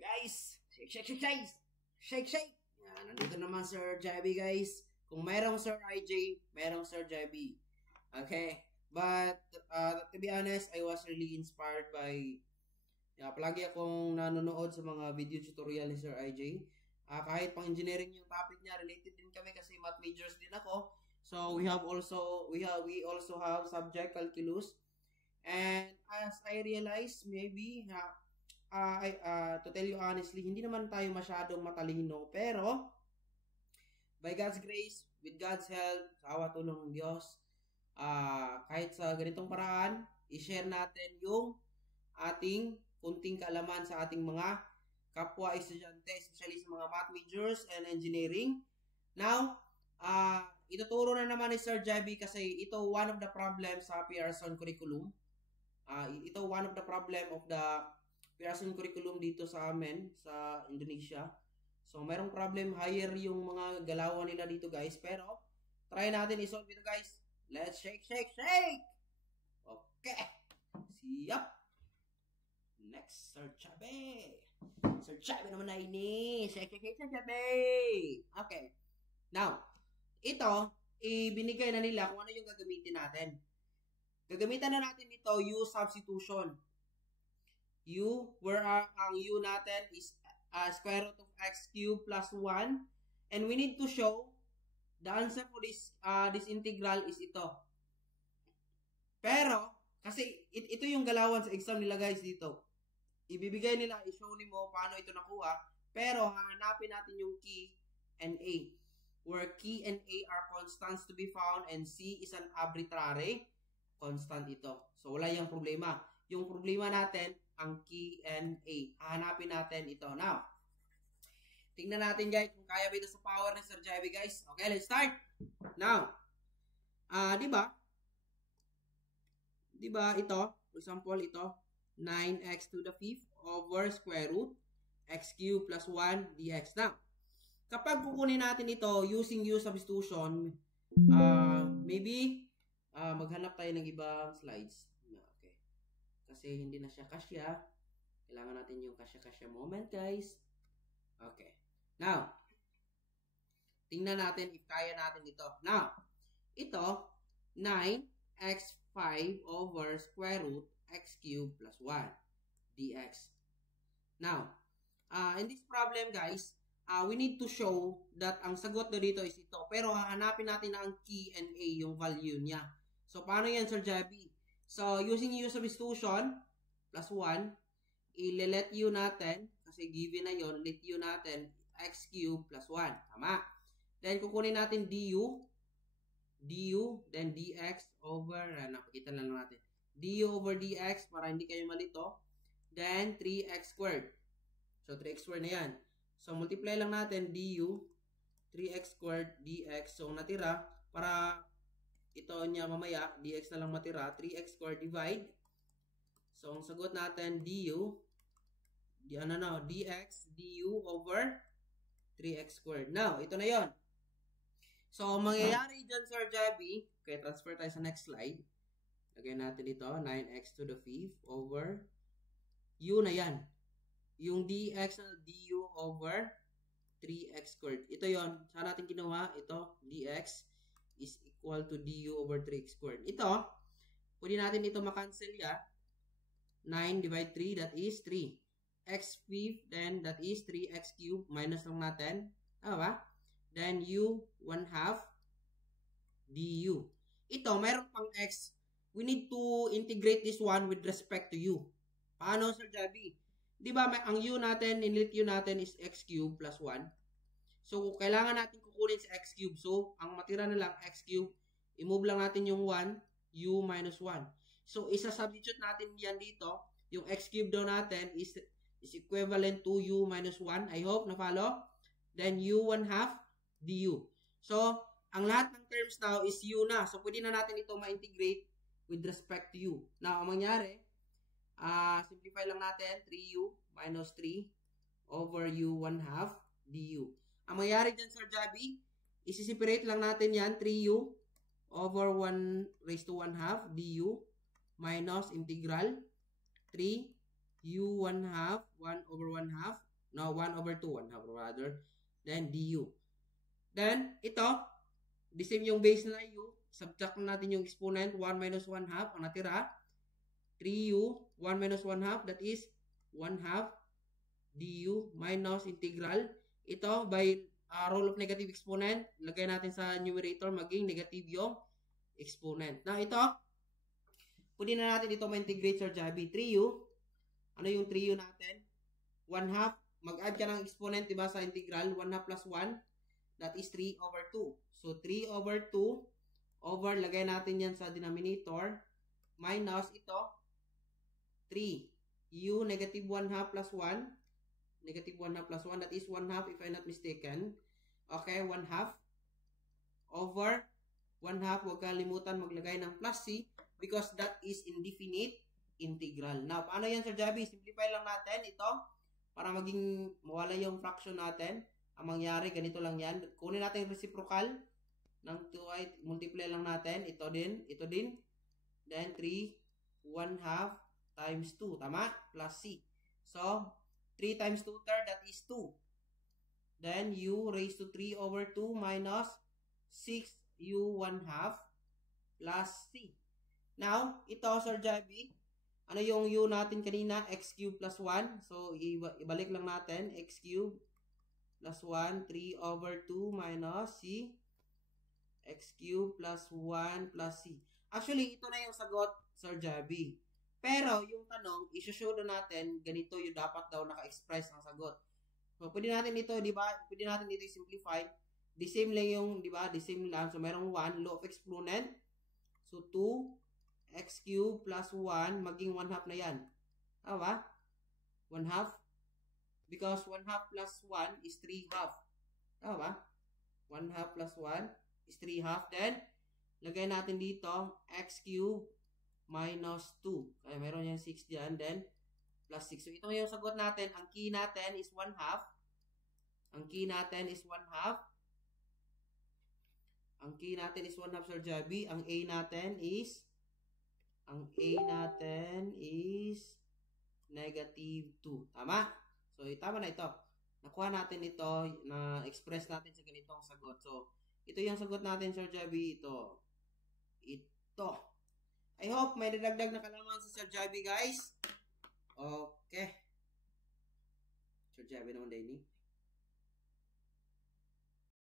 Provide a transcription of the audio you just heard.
guys. Shake. Yan, nandito naman Sir Jebby guys. Kung mayroong Sir IJ, mayroong Sir Jebby. Okay. But to be honest, I was really inspired by palagi akong nanonood sa mga video tutorial ni Sir IJ. Kahit pang engineering yung topic niya, related din kami kasi math majors din ako. So we also have subject calculus. And as I realized, maybe to tell you honestly, hindi naman tayo masyadong matalino, pero by God's grace, with God's help, sa awa tulong ng Diyos, kahit sa ganitong paraan, i-share natin yung ating kunting kaalaman sa ating mga kapwa estudyante, especially sa mga math majors and engineering. Now, ituturo na naman ni Sir Jebby kasi ito one of the problems sa Pearson curriculum. Ito one of the problem of the Pearson curriculum dito sa amin, sa Indonesia. So, mayroong problem higher yung mga galawan nila dito guys. Pero, try natin i-solve ito guys. Let's shake! Okay. Siyap! Next, Sir Jebby. Sir Jebby naman na ini. Shake, Sir Jebby. Okay. Now, ito, ibinigay na nila kung ano yung gagamitin natin. Gagamitan na natin ito, U substitution. Where ang U natin is square root of x cubed plus 1. And we need to show the answer for this integral is ito. Pero, kasi ito yung galawan sa exam nila guys dito. Ibibigay nila, i-show ni mo paano ito nakuha. Pero, hahanapin natin yung key and A. Where key and A are constants to be found and C is an arbitrary constant ito. So, wala yung problema. Yung problema natin, ang key and A. Hahanapin natin ito. Now, tingnan natin guys kung kaya ba ito sa power ni Sir Jebby guys. Okay, let's start. Now, di ba ito, for example, ito, 9x to the 5th over square root x cubed plus 1 dx. Now, kapag kukunin natin ito using U substitution, maybe, maghanap tayo ng ibang slides. Okay. Kasi hindi na siya kasya. Kailangan natin yung kasya-kasya moment, guys. Okay. Now, tingnan natin if kaya natin ito. Now, ito, 9x5 over square root x cubed plus 1 dx. Now, in this problem, guys, we need to show that ang sagot na dito is ito. Pero hahanapin natin ang key and A, yung value niya. So, paano yan, Sir Jebby? So, using U substitution, plus 1, i-let U natin, kasi given na yon, let U natin, x cubed plus 1. Tama. Then, kukunin natin du, then dx over, napakita lang natin, du over dx, para hindi kayo malito, then 3x squared. So, 3x squared na yan. So, multiply lang natin du, 3x squared dx. So, natira, para ito niya mamaya, dx na lang matira, 3x squared divide. So, ang sagot natin, dx, du over 3x squared. Now, ito na yon. So, ang mangyayari dyan, Sir Jebby, okay, transfer tayo sa next slide. Lagay natin dito, 9x to the 5th over u na yan. Yung dx na du over 3x squared. Ito yon. Saan natin kinuha? Ito, dx is equal to du over 3x squared. Ito, pwede natin ito makancel ya. 9 divide 3, that is 3. X fifth, then that is 3x cubed, minus lang natin. Ba? Then u 1/2 du. Ito, mayroon pang x. We need to integrate this one with respect to u. Paano, Sir Jebby? Di ba, ang u natin, inlet u natin is x cubed plus 1. So, kailangan natin kukunin sa x cubed. So, ang matira na lang x cubed, i-move lang natin yung 1, u minus 1. So, isa-substitute natin yan dito. Yung x cubed daw natin is equivalent to u minus 1. I hope na-follow. Then, u 1/2 du. So, ang lahat ng terms now is u na. So, pwede na natin ito ma-integrate with respect to u. Now, ang mangyari, simplify lang natin, 3u minus 3 over u 1/2 du. Ang mangyari dyan, Sir Jebby, isi-separate lang natin yan, 3u over 1 raised to 1/2 du minus integral 3 u 1/2, 1 over 1/2 No, 1 over 2. 1 half rather. Then du. Then, ito, the same yung base na u. Subtract na natin yung exponent. 1 minus 1 half. Ang natira, 3u. 1 minus 1 half. That is 1 half du minus integral. Ito, by rule of negative exponent, lagay natin sa numerator, maging negative yung exponent. Now, ito, pwede na natin ito ma-integrate, Sir Javi. 3u. Ano yung 3u natin? 1 half. Mag-add ka ng exponent, diba, sa integral. 1 half plus 1. That is 3 over 2. So, 3 over 2 over, lagay natin yan sa denominator, minus ito, 3. U, negative 1 half plus 1. Negative 1 half plus 1. That is 1 half if I'm not mistaken. Okay, 1 half. Over 1 half, huwag kalimutan maglagay ng plus c because that is indefinite integral. Now, paano yan, Sir Javi? Simplify lang natin ito para maging mawala yung fraction natin. Ang mangyari, ganito lang yan. Kunin natin yung reciprocal ng 2i, multiply lang natin. Ito din, ito din. Then 3, 1 half times 2. Tama? Plus c. So, 3 times 2 third, that is 2. Then, u raised to 3 over 2 minus 6u 1 half plus c. Now, ito, Sir Javi, ano yung u natin kanina? X cubed plus 1. So, ibalik lang natin. X cubed plus 1, 3 over 2 minus c. X cubed plus 1 plus c. Actually, ito na yung sagot, Sir Javi. Pero, yung tanong, isushow na natin, ganito yung dapat daw naka-express ang sagot. So, pwede natin ito, di ba? Pwede natin ito simplify. The same lang yung, di ba? The same lang. So, merong 1, law of exponent. So, 2, x cubed plus 1, maging 1 half na yan. Tama ba? 1 half. Because 1 half plus 1 is 3 half. Tama ba? 1 half plus 1 is 3 half. Then, lagay natin dito, x cubed minus 2. Kaya meron yung 6 dyan. Then, plus 6. So, ito yung sagot natin. Ang key natin is 1 half. Ang key natin is 1 half. Ang key natin is 1 half, Sir Javi. Ang A natin is negative 2. Tama? So, tama na ito. Nakuha natin ito, na-express natin sa ganitong sagot. So, ito yung sagot natin, Sir Javi. Ito. I hope may dadagdag na kalaman sa Sir Javi, guys. Okay. Sir Javi naman, Daily.